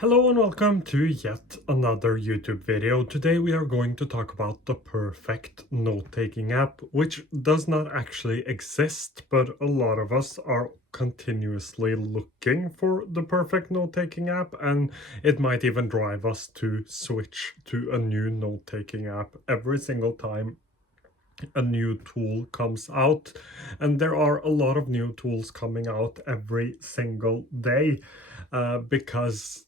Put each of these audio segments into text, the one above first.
Hello and welcome to yet another YouTube video. Today we are going to talk about the perfect note-taking app, which does not actually exist, but a lot of us are continuously looking for the perfect note-taking app, and it might even drive us to switch to a new note-taking app every single time a new tool comes out. And there are a lot of new tools coming out every single day because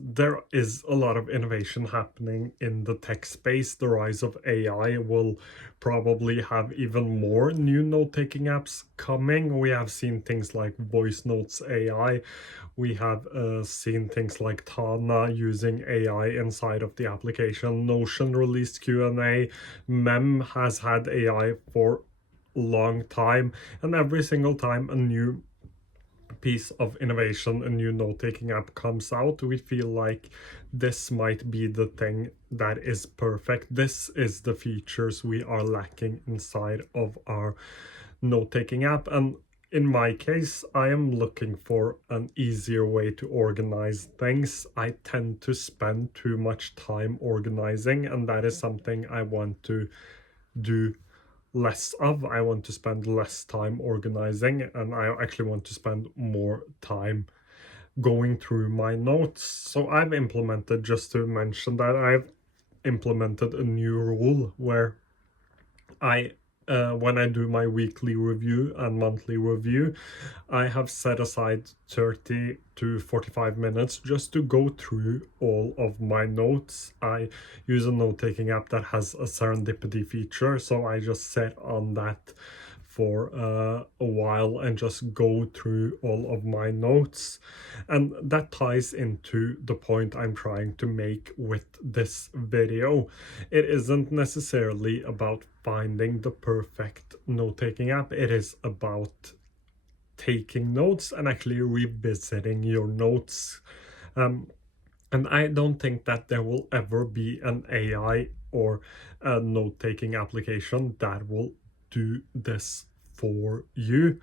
there is a lot of innovation happening in the tech space. The rise of AI will probably have even more new note-taking apps coming. We have seen things like Voice Notes AI. We have seen things like Tana using AI inside of the application. Notion released Q&A. Mem has had AI for a long time, and every single time a new piece of innovation, a new note-taking app comes out, we feel like this might be the thing that is perfect. This is the features we are lacking inside of our note-taking app. And in my case, I am looking for an easier way to organize things. I tend to spend too much time organizing, and that is something I want to do less of. I want to spend less time organizing, and I actually want to spend more time going through my notes. So I've implemented, just to mention that, I've implemented a new rule where I when I do my weekly review and monthly review, I have set aside 30 to 45 minutes just to go through all of my notes. I use a note-taking app that has a serendipity feature, so I just set on that for a while and just go through all of my notes. And that ties into the point I'm trying to make with this video. It isn't necessarily about finding the perfect note-taking app. It is about taking notes and actually revisiting your notes. And I don't think that there will ever be an AI or a note-taking application that will do this for you.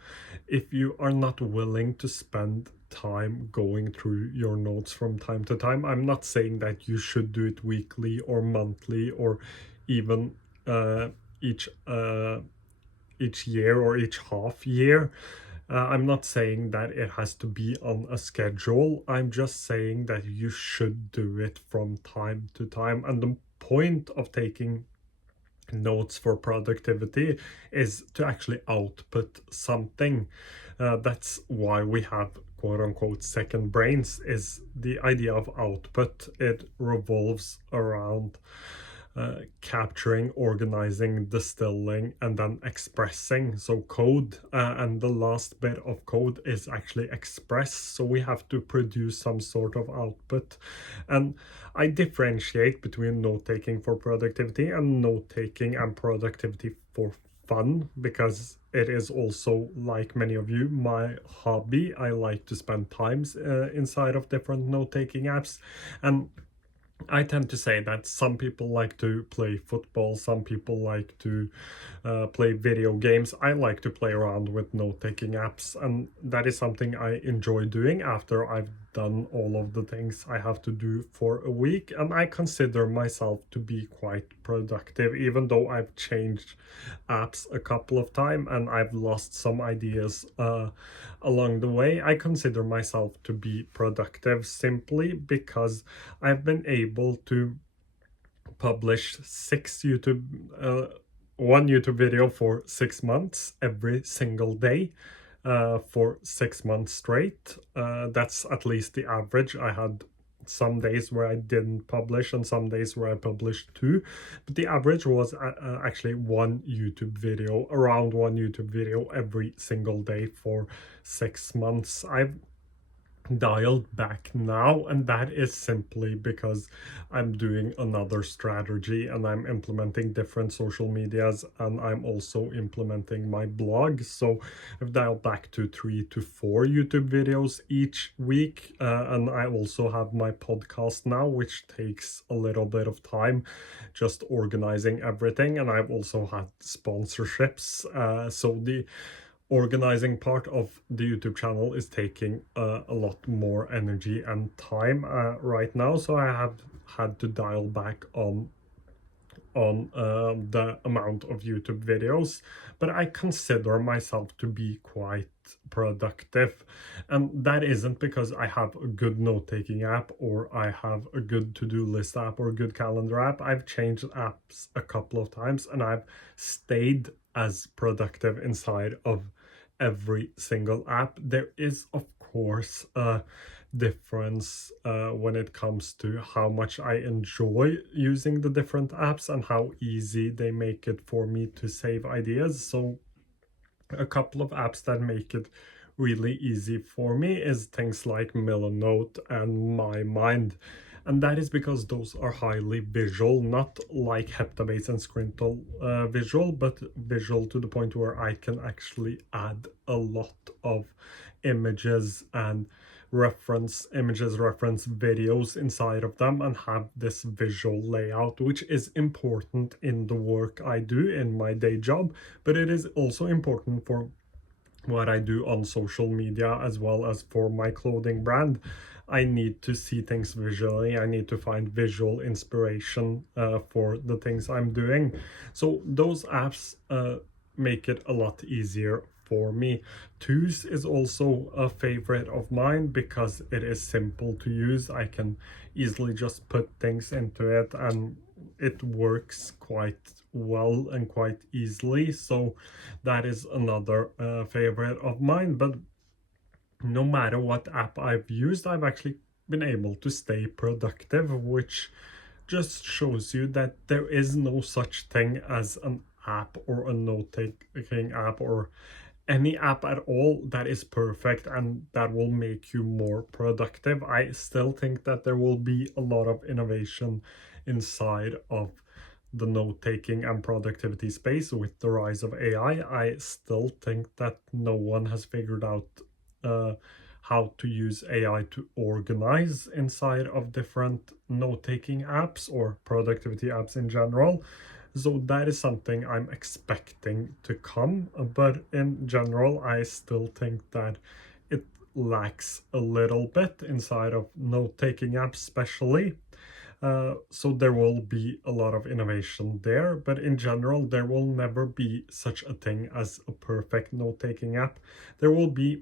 If you are not willing to spend time going through your notes from time to time, I'm not saying that you should do it weekly or monthly or even each year or each half year. I'm not saying that it has to be on a schedule. I'm just saying that you should do it from time to time. And the point of taking notes for productivity is to actually output something. That's why we have quote unquote second brains, is the idea of output. It revolves around capturing, organizing, distilling, and then expressing. So code, and the last bit of code is actually express. So we have to produce some sort of output. And I differentiate between note-taking for productivity and note-taking and productivity for fun, because it is also, like many of you, my hobby. I like to spend times inside of different note-taking apps. And I tend to say that some people like to play football, some people like to play video games. I like to play around with note-taking apps, and that is something I enjoy doing after I've done all of the things I have to do for a week. And I consider myself to be quite productive, even though I've changed apps a couple of times and I've lost some ideas along the way. I consider myself to be productive simply because I've been able to publish one YouTube video for 6 months every single day for 6 months straight. That's at least the average. I had some days where I didn't publish and some days where I published two, but the average was actually around one YouTube video every single day for 6 months. I've dialed back now, and that is simply because I'm doing another strategy and I'm implementing different social medias, and I'm also implementing my blog. So I've dialed back to 3 to 4 YouTube videos each week, and I also have my podcast now, which takes a little bit of time just organizing everything. And I've also had sponsorships, so the organizing part of the YouTube channel is taking a lot more energy and time right now, so I have had to dial back on the amount of YouTube videos, but I consider myself to be quite productive. And that isn't because I have a good note-taking app or I have a good to-do list app or a good calendar app. I've changed apps a couple of times and I've stayed as productive inside of every single app. There is, of course, a difference when it comes to how much I enjoy using the different apps and how easy they make it for me to save ideas. So a couple of apps that make it really easy for me is things like Milanote and My Mind. And that is because those are highly visual, not like Heptabase and Scrintl visual, but visual to the point where I can actually add a lot of images and reference images, reference videos inside of them and have this visual layout, which is important in the work I do in my day job, but it is also important for what I do on social media as well as for my clothing brand. I need to see things visually. I need to find visual inspiration for the things I'm doing. So those apps make it a lot easier for me. Toos is also a favorite of mine because it is simple to use. I can easily just put things into it and it works quite well and quite easily. So that is another favorite of mine. But no matter what app I've used, I've actually been able to stay productive, which just shows you that there is no such thing as an app or a note-taking app or any app at all that is perfect and that will make you more productive. I still think that there will be a lot of innovation inside of the note-taking and productivity space with the rise of AI. I still think that no one has figured out how to use AI to organize inside of different note-taking apps or productivity apps in general. So that is something I'm expecting to come, but in general, I still think that it lacks a little bit inside of note-taking apps, especially. So there will be a lot of innovation there, but in general, there will never be such a thing as a perfect note-taking app. There will be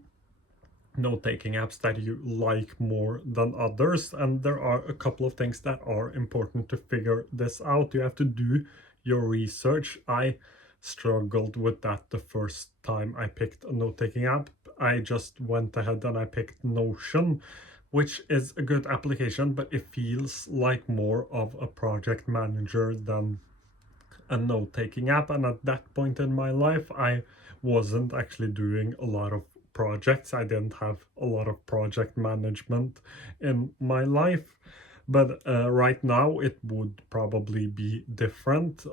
note-taking apps that you like more than others, and there are a couple of things that are important to figure this out. You have to do your research. I struggled with that the first time I picked a note-taking app. I just went ahead and I picked Notion, which is a good application, but it feels like more of a project manager than a note-taking app. And at that point in my life, I wasn't actually doing a lot of projects. I didn't have a lot of project management in my life. But right now, it would probably be different.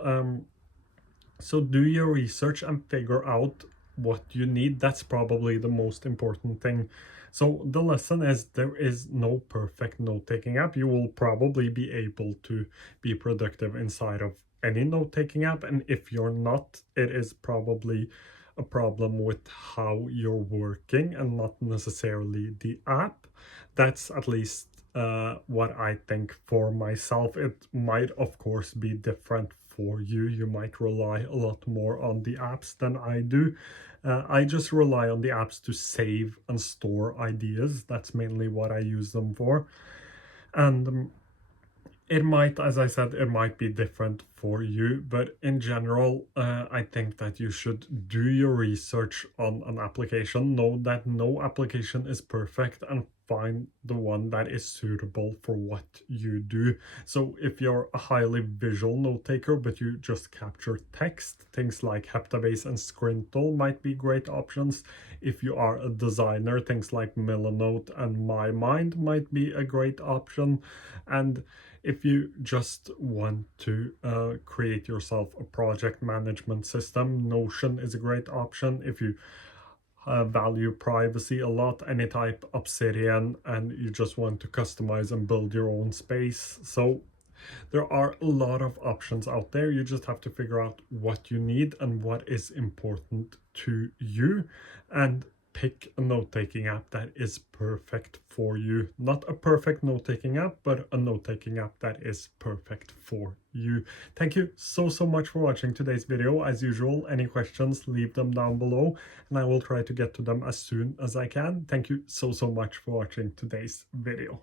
So do your research and figure out what you need. That's probably the most important thing. So the lesson is there is no perfect note-taking app. You will probably be able to be productive inside of any note-taking app. And if you're not, it is probably a problem with how you're working and not necessarily the app. That's at least what I think for myself. It might, of course, be different for you. You might rely a lot more on the apps than I do. I just rely on the apps to save and store ideas. That's mainly what I use them for. And it might, as I said, it might be different for you, but in general, I think that you should do your research on an application. Know that no application is perfect and find the one that is suitable for what you do. So if you're a highly visual note taker, but you just capture text, things like Heptabase and Scrintl might be great options. If you are a designer, things like Milanote and My Mind might be a great option. And if you just want to create yourself a project management system, Notion is a great option. If you value privacy a lot, AnyType, Obsidian, and you just want to customize and build your own space. So There are a lot of options out there. You just have to figure out what you need and what is important to you, and pick a note-taking app that is perfect for you. Not a perfect note-taking app, but a note-taking app that is perfect for you. Thank you so much for watching today's video. As usual, any questions, leave them down below and I will try to get to them as soon as I can. Thank you so much for watching today's video.